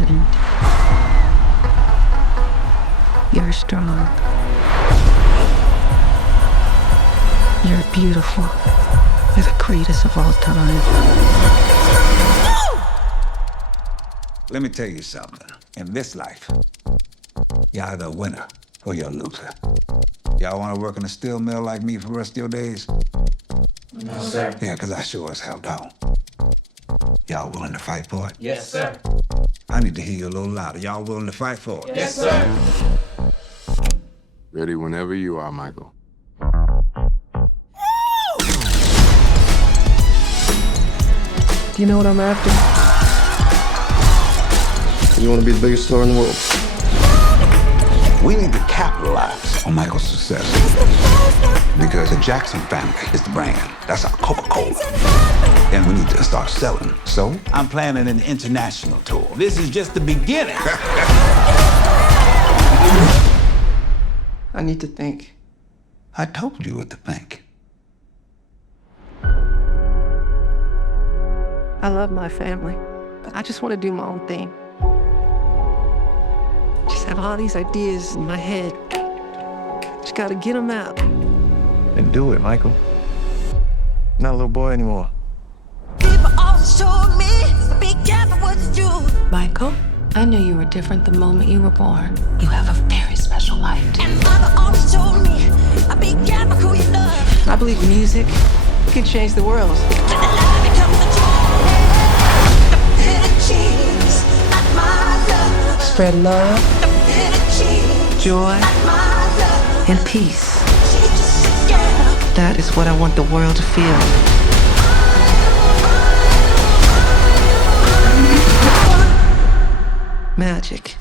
confident. You're strong. You're beautiful. You're the greatest of all time. Let me tell you something. In this life, you're either a winner or you're a loser. Y'all want to work in a steel mill like me for the rest of your days? No, sir. Yeah, because I sure as hell don't. Y'all willing to fight for it? Yes, sir. I need to hear you a little louder. Y'all willing to fight for it? Yes, sir. Ready whenever you are, Michael. Do you know what I'm after? You want to be the biggest star in the world. We need to capitalize on Michael's success. Because the Jackson family is the brand. That's our Coca-Cola. And we need to start selling. So I'm planning an international tour. This is just the beginning. I need to think. I told you what to think. I love my family, but I just want to do my own thing. Just have all these ideas in my head. Just gotta get them out. Then do it, Michael. Not a little boy anymore. People always told me, be careful what you do. Michael, I knew you were different the moment you were born. You have a very special life. And mother always told me, be careful who you love. I believe music can change the world. When the lie becomes the truth. The bitter cheese, not my love. Spread love, The bitter cheese, joy, not my love. and peace. She's just a girl. That is what I want the world to feel. Magic.